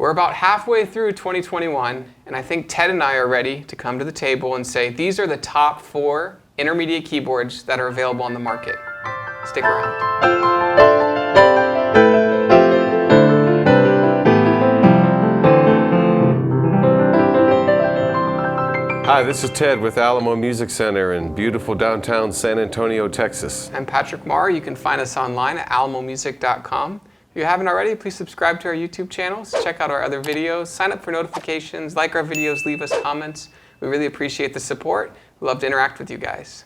We're about halfway through 2021, and I think Ted and I are ready to come to the table and say these are the top 4 intermediate keyboards that are available on the market. Stick around. Hi, this is Ted with Alamo Music Center in beautiful downtown San Antonio, Texas. I'm Patrick Marr. You can find us online at alamomusic.com. If you haven't already, please subscribe to our YouTube channels, check out our other videos, sign up for notifications, like our videos, leave us comments. We really appreciate the support. We love to interact with you guys.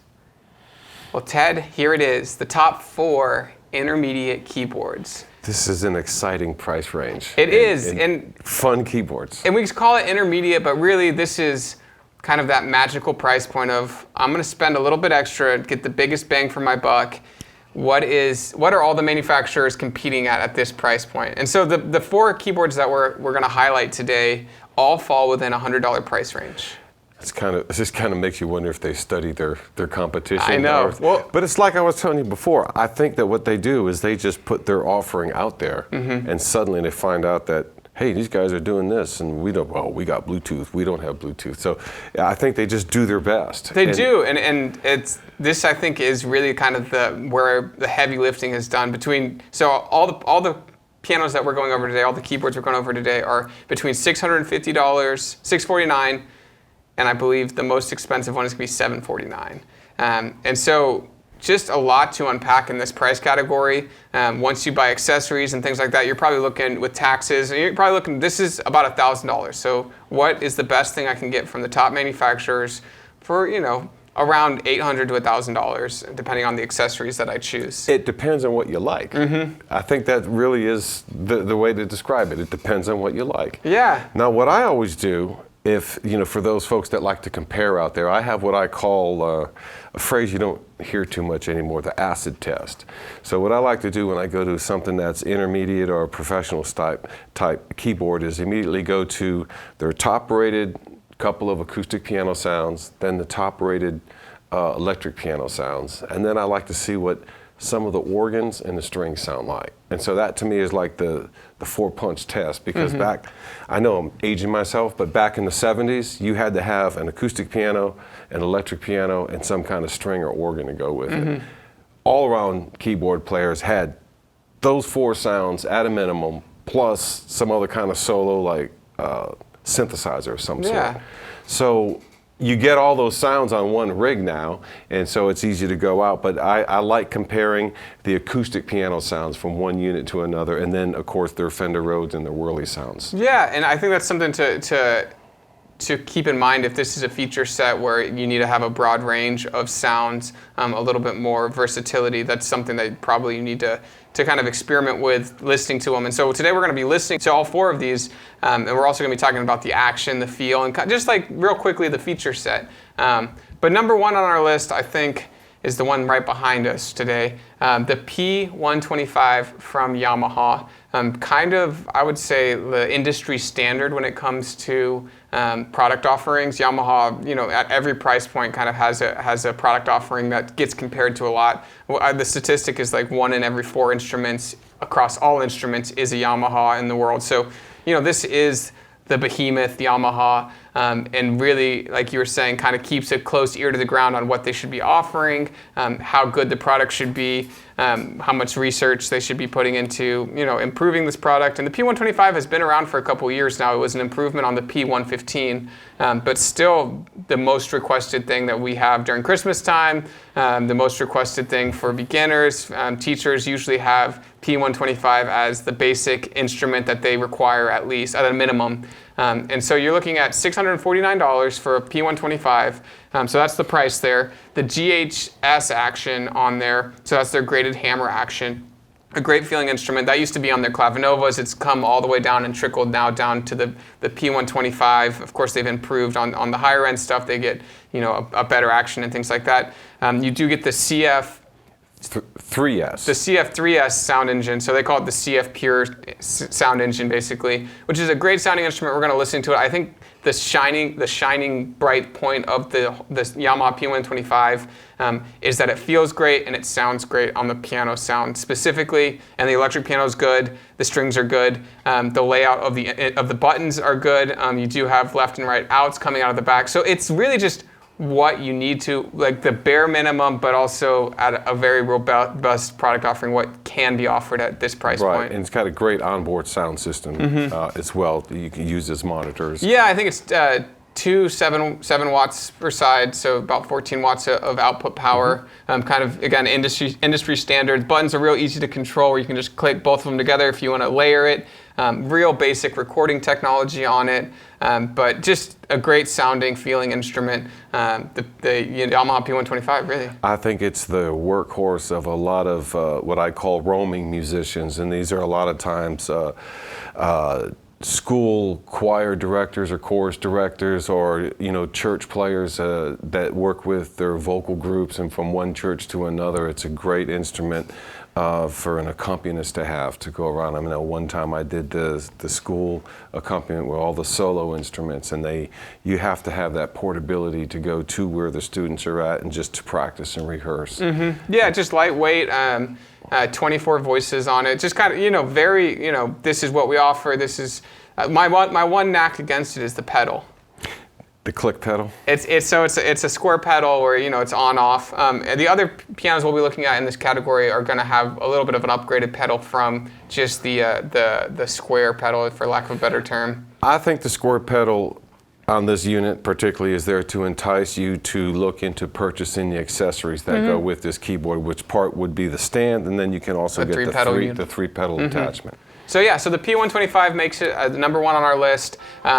Well, Ted, here it is, the top 4 intermediate keyboards. This is an exciting price range. It is. And fun keyboards. And we call it intermediate, but really this is kind of that magical price point of I'm going to spend a little bit extra, get the biggest bang for my buck. What are all the manufacturers competing at this price point? And so the 4 keyboards that we're going to highlight today all fall within a $100 price range. It just kind of makes you wonder if they study their competition. I know. But it's like I was telling you before. I think that what they do is they just put their offering out there, and suddenly they find out that, hey, these guys are doing this, and we don't. Well, we got Bluetooth. We don't have Bluetooth. So I think they just do their best. They do, and this I think is really kind of where the heavy lifting is done between. So all the pianos that we're going over today, all the keyboards we're going over today are between $650, $649, and I believe the most expensive one is going to be $749. And so just a lot to unpack in this price category. Once you buy accessories and things like that, you're probably looking with taxes, and you're probably looking, this is about $1,000. So what is the best thing I can get from the top manufacturers for, around $800 to $1,000, depending on the accessories that I choose? It depends on what you like. I think that really is the way to describe it. It depends on what you like. Yeah. Now, what I always do, for those folks that like to compare out there, I have what I call a phrase you don't hear too much anymore, the acid test. So what I like to do when I go to something that's intermediate or professional type keyboard is immediately go to their top-rated couple of acoustic piano sounds, then the top-rated electric piano sounds, and then I like to see what some of the organs and the strings sound like. And so that to me is like the 4-punch test, because I know I'm aging myself, but back in the 70s, you had to have an acoustic piano, an electric piano, and some kind of string or organ to go with it. All-around keyboard players had those 4 sounds at a minimum, plus some other kind of solo like synthesizer of some sort. So you get all those sounds on one rig now, and so it's easy to go out. But I like comparing the acoustic piano sounds from one unit to another, and then of course their Fender Rhodes and their Whirly sounds. Yeah, and I think that's something to keep in mind if this is a feature set where you need to have a broad range of sounds, a little bit more versatility. That's something that probably you need to kind of experiment with listening to them. And so today we're going to be listening to all 4 of these, and we're also going to be talking about the action, the feel, and just like real quickly the feature set. But number 1 on our list, I think, is the one right behind us today, the P125 from Yamaha. Kind of, I would say, the industry standard when it comes to product offerings. Yamaha, at every price point kind of has a product offering that gets compared to a lot. The statistic is like 1 in every 4 instruments across all instruments is a Yamaha in the world. So, this is the behemoth, Yamaha, and really, like you were saying, kind of keeps a close ear to the ground on what they should be offering, how good the product should be, how much research they should be putting into, improving this product. And the P125 has been around for a couple years now. It was an improvement on the P115, but still the most requested thing that we have during Christmas time, the most requested thing for beginners. Teachers usually have P125 as the basic instrument that they require at a minimum. And so you're looking at $649 for a P125. So that's the price there. The GHS action on there, so that's their graded hammer action. A great feeling instrument. That used to be on their Clavinovas. It's come all the way down and trickled now down to the P125. Of course, they've improved on the higher end stuff. They get a better action and things like that. You do get the CF 3S. The CF3S sound engine, so they call it the CF Pure sound engine, basically, which is a great sounding instrument. We're going to listen to it. I think the shining bright point of this Yamaha P125 is that it feels great and it sounds great on the piano sound specifically, and the electric piano is good. The strings are good. The layout of the buttons are good. You do have left and right outs coming out of the back, so it's really just what you need to, like the bare minimum, but also at a very robust product offering, what can be offered at this price point. Right, and it's got a great onboard sound system as well that you can use as monitors. Yeah, I think it's 7 watts per side, so about 14 watts of output power. Kind of, again, industry standard. Buttons are real easy to control, where you can just click both of them together if you want to layer it. Real basic recording technology on it, but just a great sounding, feeling instrument. The Yamaha P125, really. I think it's the workhorse of a lot of what I call roaming musicians, and these are a lot of times school choir directors or chorus directors, or church players that work with their vocal groups, and from one church to another. It's a great instrument for an accompanist to go around. I mean, one time I did the school accompaniment with all the solo instruments, and you have to have that portability to go to where the students are at and just to practice and rehearse. Yeah, just lightweight. 24 voices on it. Just kind of, very, this is what we offer. This is my one knack against it is the pedal. The click pedal? It's a square pedal where it's on off. The other pianos we'll be looking at in this category are going to have a little bit of an upgraded pedal from just the square pedal, for lack of a better term. I think the square pedal on this unit particularly is there to entice you to look into purchasing the accessories that go with this keyboard, which part would be the stand, and then you can also get the three pedal attachment. So yeah, so the P125 makes it the number one on our list.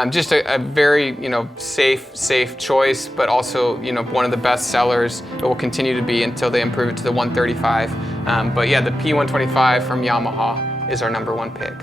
Just a very safe choice, but also one of the best sellers. It will continue to be until they improve it to the 135. But yeah, the P125 from Yamaha is our number one pick.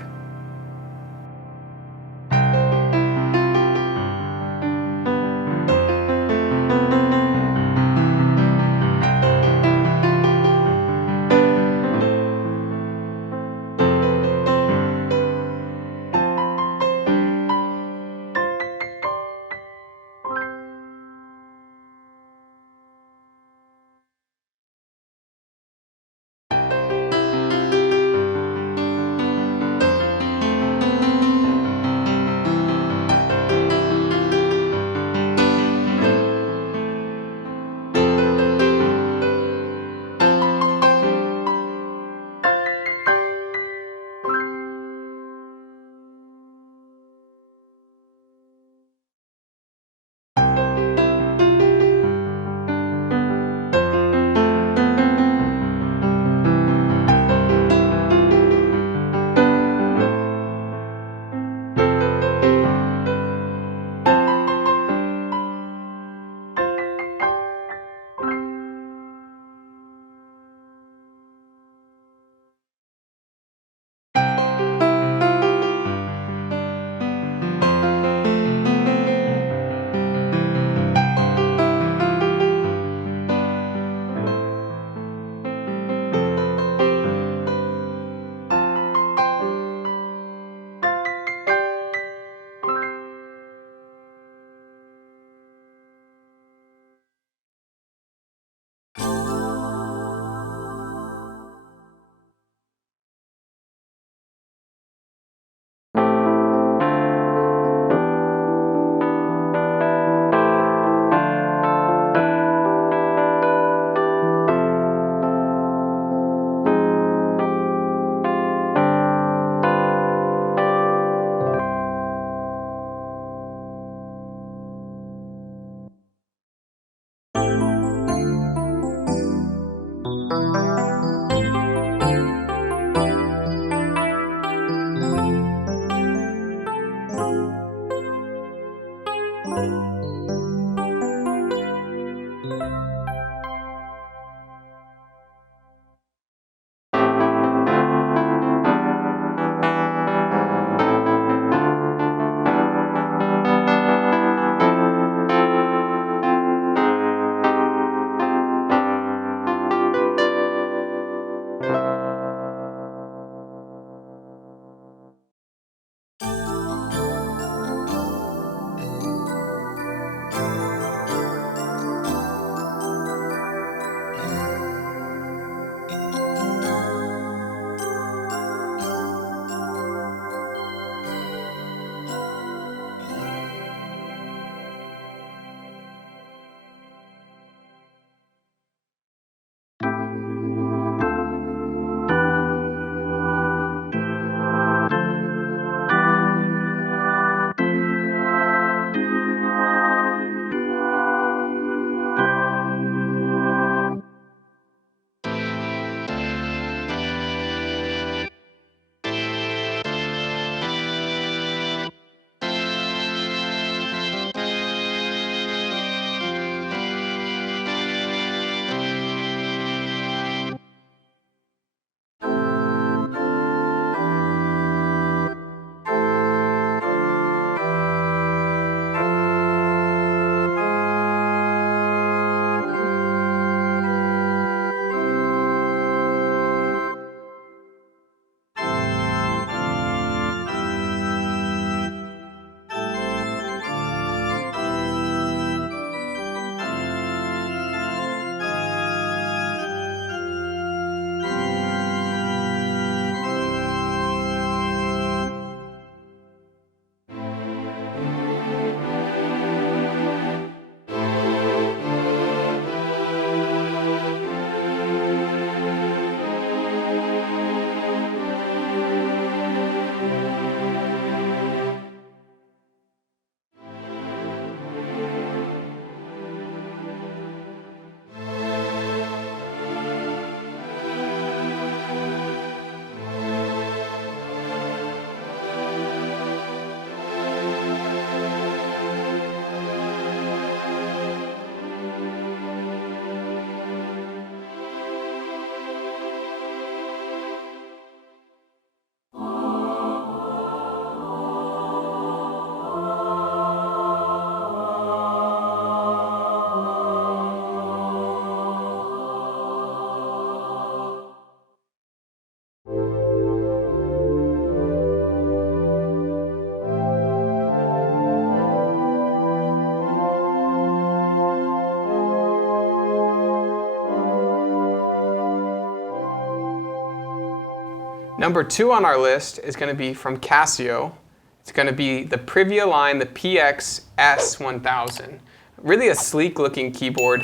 Number 2 on our list is going to be from Casio. It's going to be the Privia line, the PXS1000. Really a sleek looking keyboard.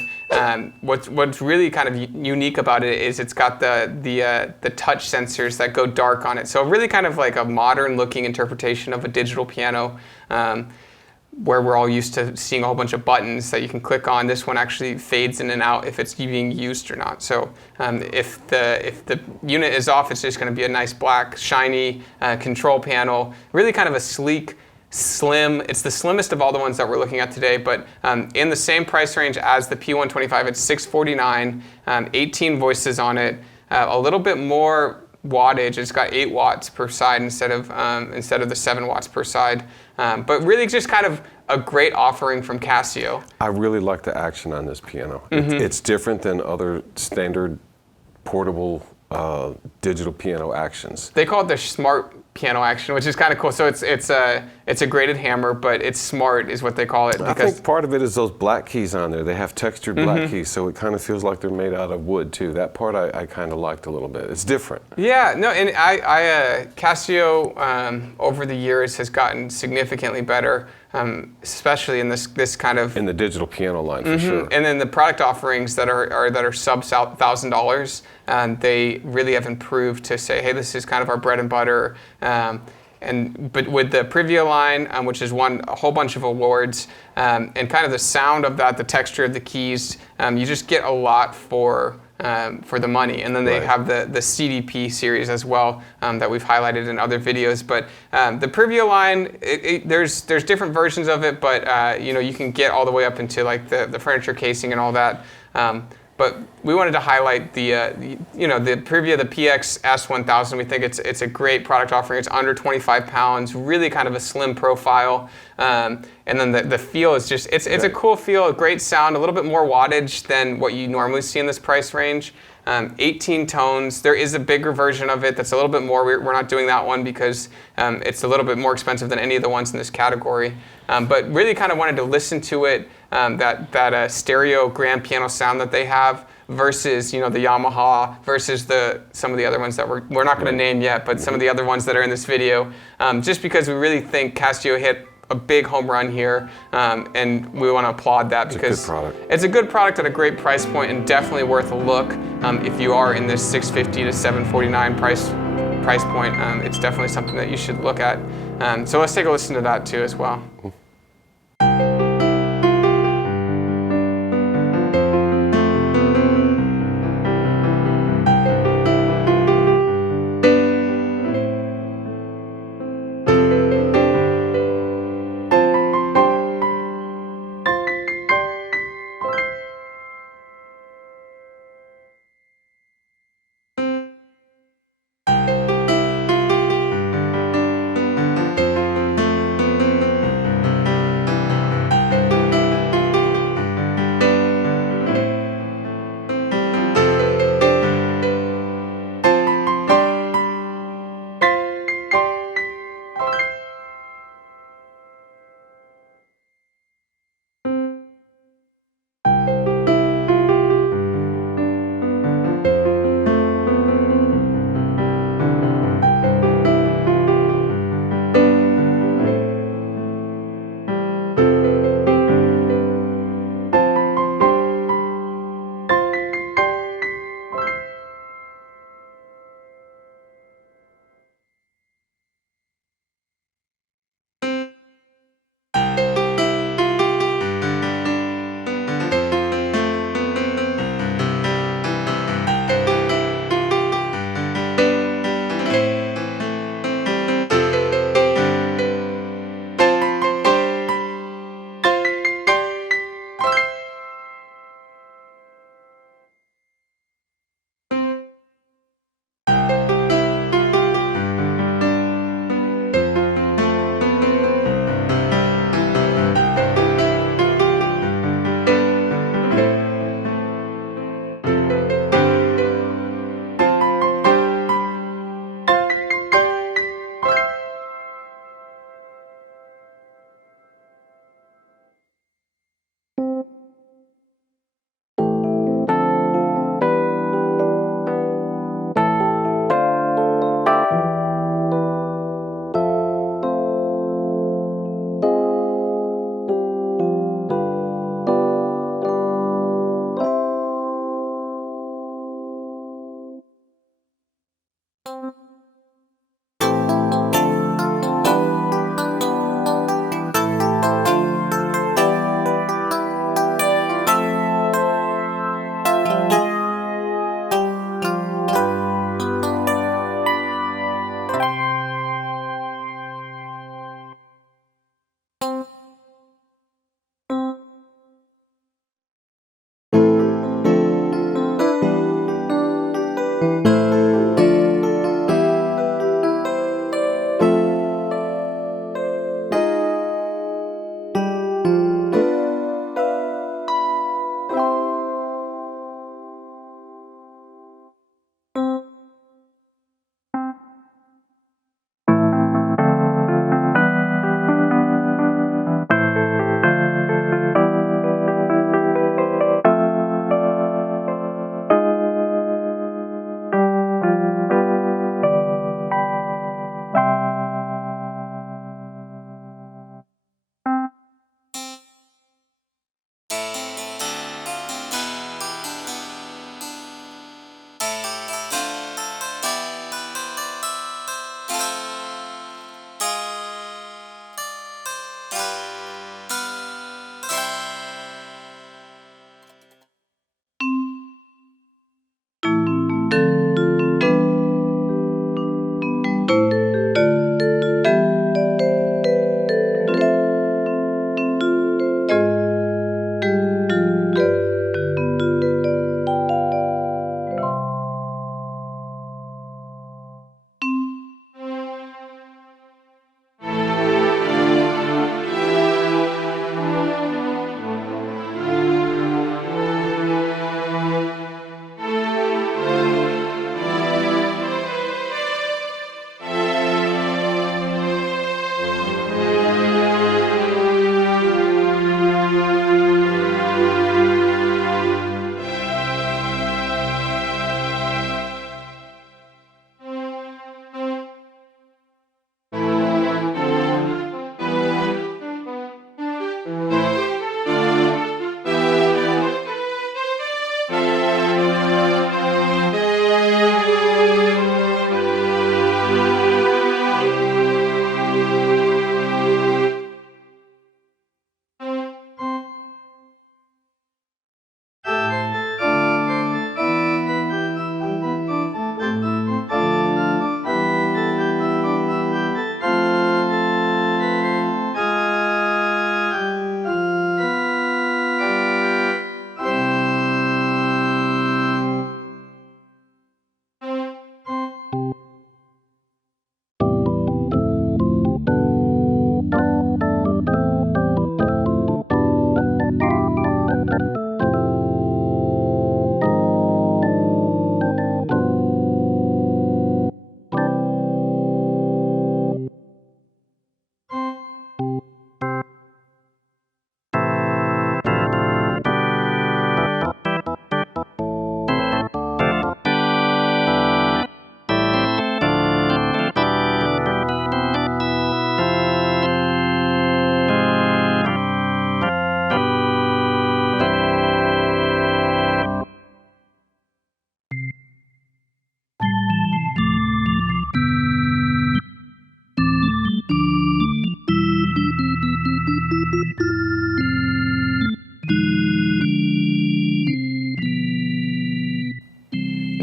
What's really kind of unique about it is it's got the touch sensors that go dark on it. So really kind of like a modern looking interpretation of a digital piano, where we're all used to seeing a whole bunch of buttons that you can click on. This one actually fades in and out if it's being used or not. So if the unit is off, it's just going to be a nice black, shiny control panel. Really kind of a sleek, slim. It's the slimmest of all the ones that we're looking at today, but in the same price range as the P125, it's $649, 18 voices on it, a little bit more wattage. It's got 8 watts per side instead of the 7 watts per side. But really just kind of a great offering from Casio. I really like the action on this piano. It's different than other standard portable digital piano actions. They call it the smart piano action, which is kind of cool. So it's a graded hammer, but it's smart is what they call it. I think part of it is those black keys on there. They have textured black keys, so it kind of feels like they're made out of wood too. That part I kind of liked a little bit. It's different. Yeah, no, and Casio over the years has gotten significantly better, especially in this kind of in the digital piano line for sure. And then the product offerings that are sub $1,000, they really have improved to say, hey, this is kind of our bread and butter. But with the Privia line, which has won a whole bunch of awards, and kind of the sound of that, the texture of the keys, you just get a lot for the money. And then they have the CDP series as well that we've highlighted in other videos. But the Privia line, there's different versions of it, but you can get all the way up into like the furniture casing and all that. But we wanted to highlight the Privia, the PXS1000. We think it's a great product offering. It's under 25 pounds, really kind of a slim profile. And then the feel is just, it's a cool feel, a great sound, a little bit more wattage than what you normally see in this price range. 18 tones. There is a bigger version of it that's a little bit more. We're not doing that one because it's a little bit more expensive than any of the ones in this category. But really kind of wanted to listen to it, that stereo grand piano sound that they have versus the Yamaha versus some of the other ones that we're not going to name yet, but some of the other ones that are in this video. Just because we really think Casio hit a big home run here, and we want to applaud that because it's a good product at a great price point and definitely worth a look if you are in this $650 to $749 price point. It's definitely something that you should look at. So let's take a listen to that too as well.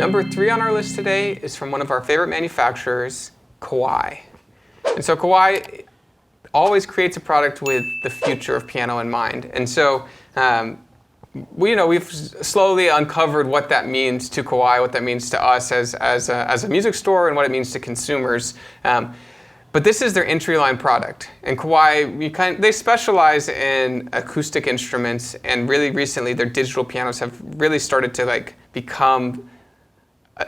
Number 3 on our list today is from one of our favorite manufacturers, Kawai. And so Kawai always creates a product with the future of piano in mind. And so we've slowly uncovered what that means to Kawai, what that means to us as a music store, and what it means to consumers. But this is their entry line product. And Kawai, they specialize in acoustic instruments, and really recently their digital pianos have really started to become,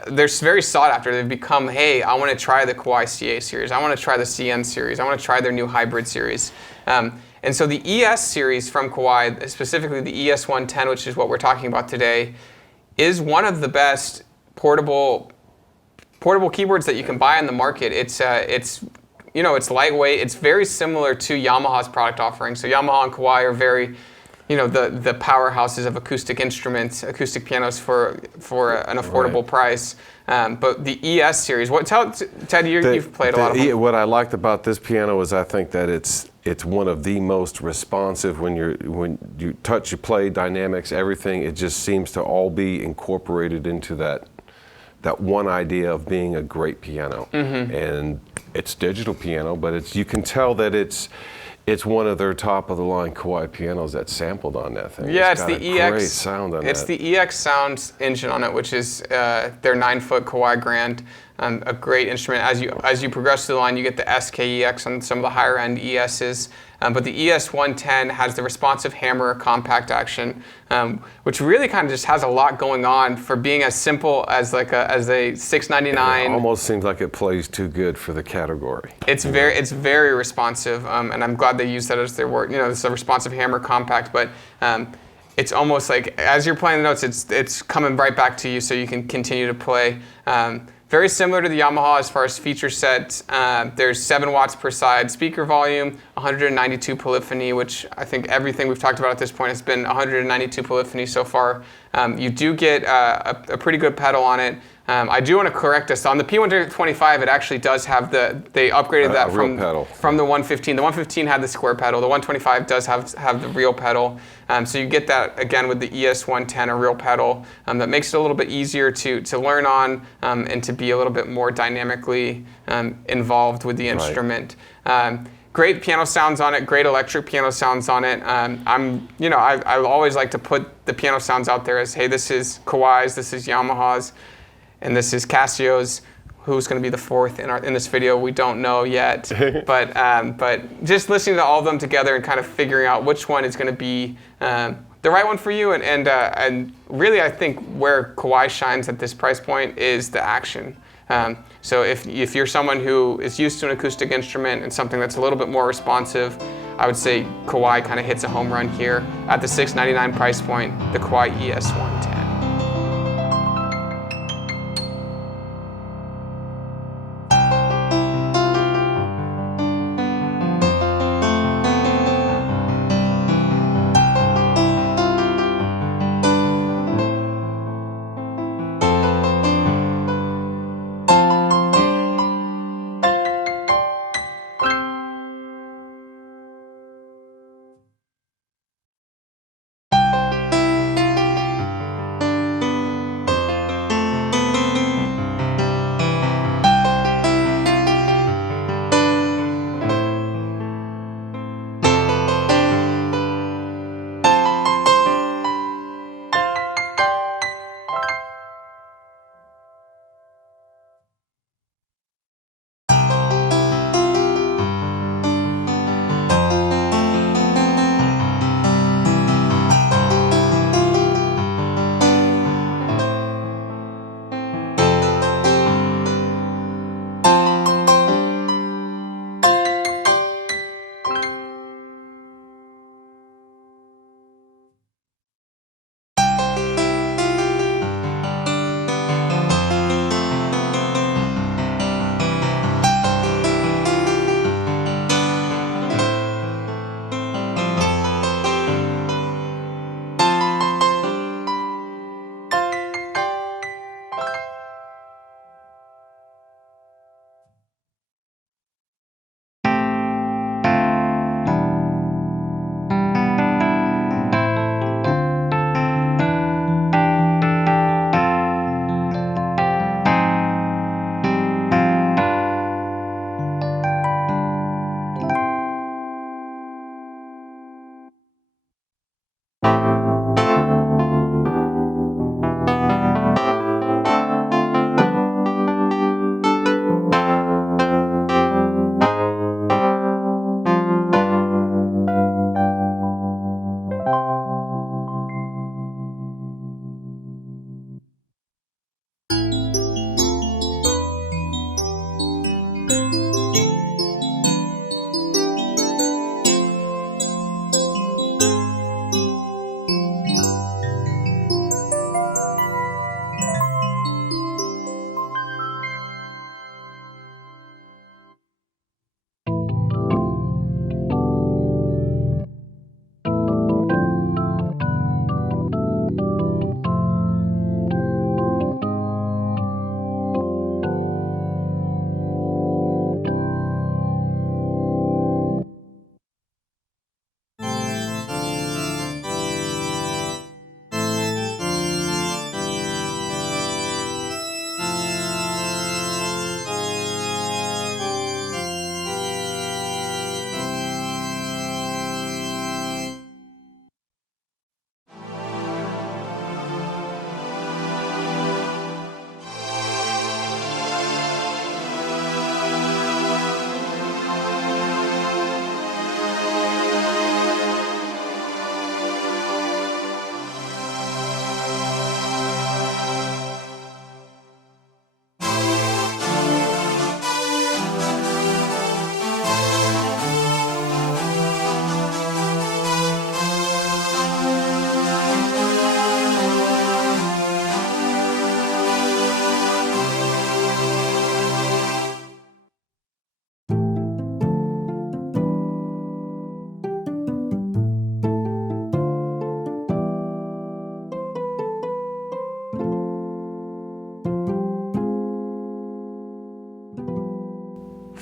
they're very sought after. They've become, hey, I want to try the Kawai CA series. I want to try the CN series. I want to try their new hybrid series. And so the ES series from Kawai, specifically the ES110, which is what we're talking about today, is one of the best portable keyboards that you can buy on the market. It's lightweight. It's very similar to Yamaha's product offering. So Yamaha and Kawai are very, the powerhouses of acoustic instruments, acoustic pianos for an affordable price. But the ES series, Ted, you've played a lot of them. What I liked about this piano is I think that it's one of the most responsive when you touch, you play, dynamics, everything. It just seems to all be incorporated into that one idea of being a great piano. Mm-hmm. And it's digital piano, but you can tell that it's one of their top of the line Kawai pianos that's sampled on that thing. Yeah, it's the EX. Great sound on it's that. the EX Sound engine on it, which is their 9-foot Kawai Grand. A great instrument. As you progress through the line, you get the SKEX on some of the higher end ESs. But the ES110 has the responsive hammer compact action, which really kind of just has a lot going on for being as simple as a $699. It almost seems like it plays too good for the category. It's very responsive, and I'm glad they use that as their word. It's a responsive hammer compact, but it's almost like as you're playing the notes, it's coming right back to you, so you can continue to play. Very similar to the Yamaha as far as feature set. There's 7 watts per side speaker volume, 192 polyphony, which I think everything we've talked about at this point has been 192 polyphony so far. You do get a pretty good pedal on it. I do want to correct us. On the P125, it actually does have they upgraded that from the 115. The 115 had the square pedal. The 125 does have the real pedal. So you get that, again, with the ES110, a real pedal. That makes it a little bit easier to learn on and to be a little bit more dynamically involved with the instrument. Right. Great piano sounds on it, great electric piano sounds on it. I always like to put the piano sounds out there as, hey, this is Kawai's, this is Yamaha's, and this is Casio's. Who's going to be the fourth in this video, we don't know yet. But just listening to all of them together and kind of figuring out which one is going to be the right one for you. And really, I think where Kawai shines at this price point is the action. So if you're someone who is used to an acoustic instrument and something that's a little bit more responsive, I would say Kawai kind of hits a home run here at the $699 price point, the Kawai ES110.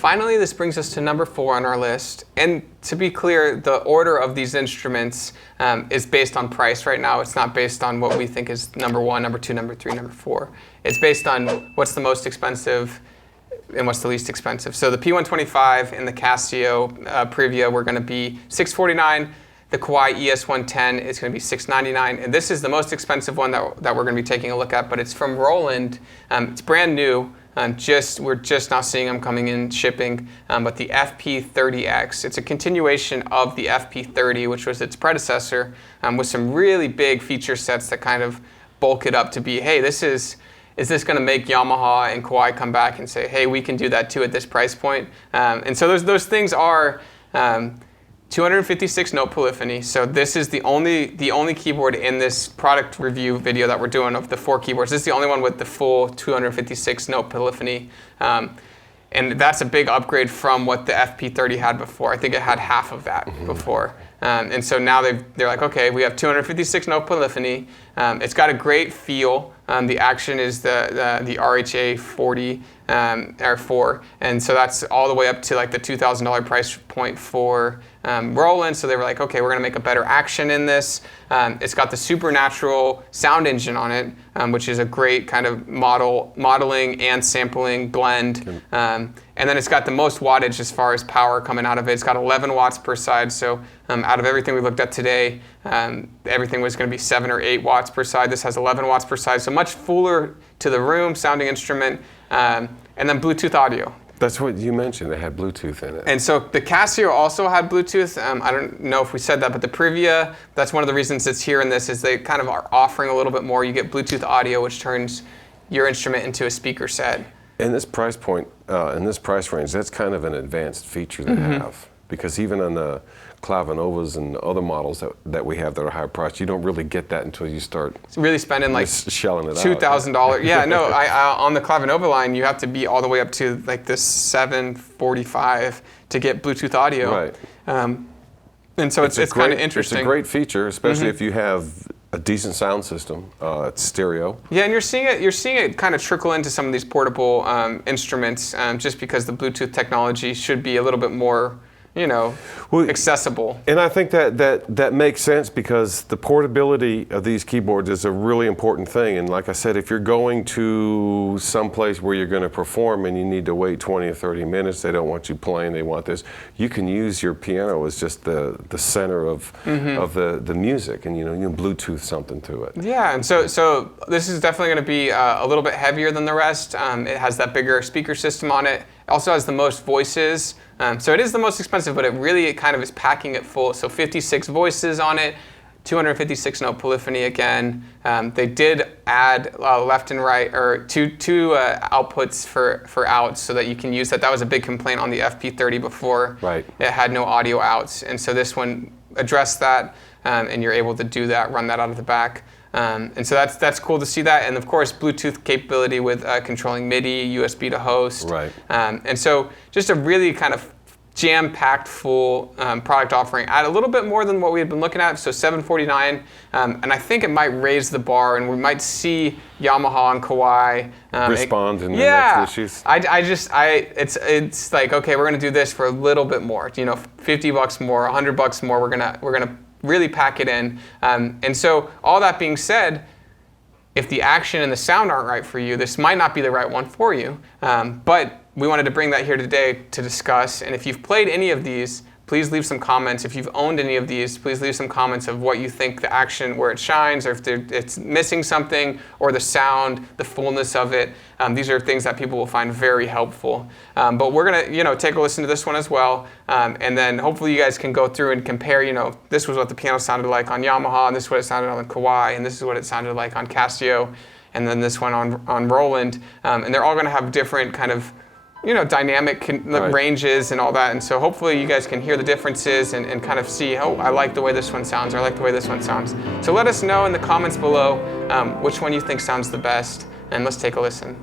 finally, this brings us to number 4 on our list. And to be clear, the order of these instruments is based on price right now. It's not based on what we think is number 1, number 2, number 3, number 4. It's based on what's the most expensive and what's the least expensive. So the P125 and the Casio Privia were going to be $649. The Kawai ES110 is going to be $699, and this is the most expensive one that we're going to be taking a look at, but it's from Roland. It's brand new. We're just now seeing them coming in shipping, but the FP30X, it's a continuation of the FP30, which was its predecessor, with some really big feature sets that kind of bulk it up to be, hey, is this going to make Yamaha and Kawai come back and say, hey, we can do that too at this price point? And so those things are 256 note polyphony. So this is the only keyboard in this product review video that we're doing of the 4 keyboards. This is the only one with the full 256 note polyphony. And that's a big upgrade from what the FP30 had before. I think it had half of that before. And so now they're like, okay, we have 256 note polyphony. It's got a great feel. The action is the RHA 40 or 4, and so that's all the way up to like the $2,000 price point for Roland. So they were like, okay, we're gonna make a better action in this. It's got the Supernatural sound engine on it, which is a great kind of modeling and sampling blend. And then it's got the most wattage as far as power coming out of it. It's got 11 watts per side. So out of everything we looked at today, everything was going to be 7 or 8 watts per side. This has 11 watts per side. So much fuller to the room sounding instrument. And then Bluetooth audio. That's what you mentioned. They had Bluetooth in it. And so the Casio also had Bluetooth. I don't know if we said that, but the Privia, that's one of the reasons it's here in this, is they kind of are offering a little bit more. You get Bluetooth audio, which turns your instrument into a speaker set. In this price point, in this price range, that's kind of an advanced feature to have. Because even on the Clavinovas and other models that we have that are high priced, you don't really get that until you start really spending like shelling it $2,000. Yeah, no, on the Clavinova line, you have to be all the way up to like this 745 to get Bluetooth audio. Right. And so it's kind of interesting. It's a great feature, especially if you have a decent sound system. It's stereo. Yeah, and you're seeing it kind of trickle into some of these portable instruments, just because the Bluetooth technology should be a little bit more, accessible. And I think that makes sense, because the portability of these keyboards is a really important thing. And like I said, if you're going to some place where you're going to perform and you need to wait 20 or 30 minutes, they don't want you playing, they want this, you can use your piano as just the center of the music, and you can Bluetooth something to it. Yeah, and so this is definitely going to be a little bit heavier than the rest. It has that bigger speaker system on it. It also has the most voices. So it is the most expensive, but it kind of is packing it full. So 56 voices on it, 256 note polyphony again. They did add left and right, or two outputs for outs, so that you can use that. That was a big complaint on the FP30 before. Right. It had no audio outs, and so this one addressed that, and you're able to do that, run that out of the back. And so that's cool to see that, and of course Bluetooth capability with controlling MIDI, USB to host. Right. And so just a really kind of jam-packed full product offering at a little bit more than what we had been looking at, so $749, and I think it might raise the bar, and we might see Yamaha and Kawai respond in the next issues. It's like, okay, we're gonna do this for a little bit more, $50 more, $100 more. We're gonna really pack it in, and so all that being said, if the action and the sound aren't right for you, this might not be the right one for you, but we wanted to bring that here today to discuss. And if you've played any of these, please leave some comments. If you've owned any of these, please leave some comments of what you think the action, where it shines, or if it's missing something, or the sound, the fullness of it. These are things that people will find very helpful. But we're gonna, take a listen to this one as well, and then hopefully you guys can go through and compare. This was what the piano sounded like on Yamaha, and this is what it sounded on Kawai, and this is what it sounded like on Casio, and then this one on Roland. And they're all gonna have different kind of dynamic ranges and all that, and so hopefully you guys can hear the differences and kind of see, oh, I like the way this one sounds, or I like the way this one sounds. So let us know in the comments below which one you think sounds the best, and let's take a listen.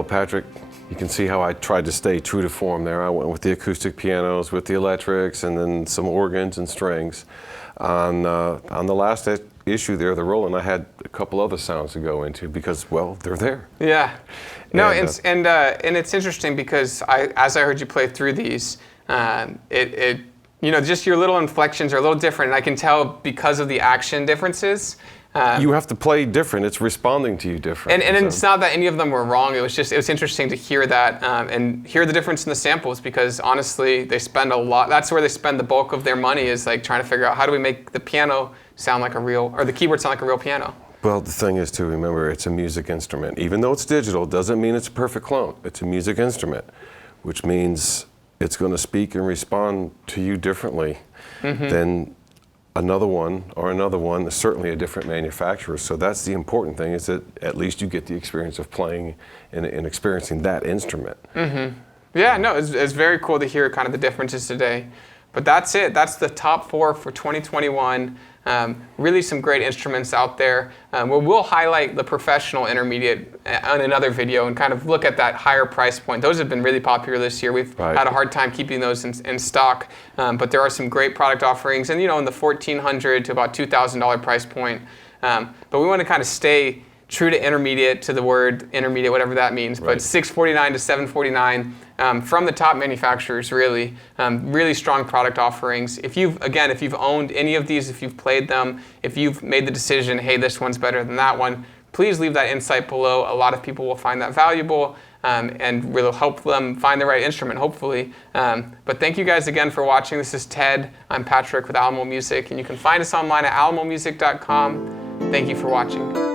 Well, Patrick, you can see how I tried to stay true to form there. I went with the acoustic pianos, with the electrics, and then some organs and strings. On the last issue there, the Roland, I had a couple other sounds to go into because, well, they're there. Yeah. No, and it's interesting because as I heard you play through these, just your little inflections are a little different, and I can tell because of the action differences. You have to play different. It's responding to you different. And it's not that any of them were wrong. It was interesting to hear that and hear the difference in the samples because honestly, they spend a lot. That's where they spend the bulk of their money is like trying to figure out how do we make the piano sound like or the keyboard sound like a real piano. Well, the thing is to remember, it's a music instrument. Even though it's digital, doesn't mean it's a perfect clone. It's a music instrument, which means it's going to speak and respond to you differently than another one, certainly a different manufacturer. So that's the important thing is that at least you get the experience of playing and experiencing that instrument. Yeah, no, it's very cool to hear kind of the differences today. But that's it. That's the top 4 for 2021. Really some great instruments out there. We'll highlight the professional intermediate on another video and kind of look at that higher price point. Those have been really popular this year. We've had a hard time keeping those in stock, but there are some great product offerings and in the $1,400 to about $2,000 price point. But we want to kind of stay true to intermediate, to the word intermediate, whatever that means, but $649 to $749 from the top manufacturers, really. Really strong product offerings. If you've owned any of these, if you've played them, if you've made the decision, hey, this one's better than that one, please leave that insight below. A lot of people will find that valuable and will help them find the right instrument, hopefully. But thank you guys again for watching. This is Ted. I'm Patrick with Alamo Music, and you can find us online at alamomusic.com. Thank you for watching.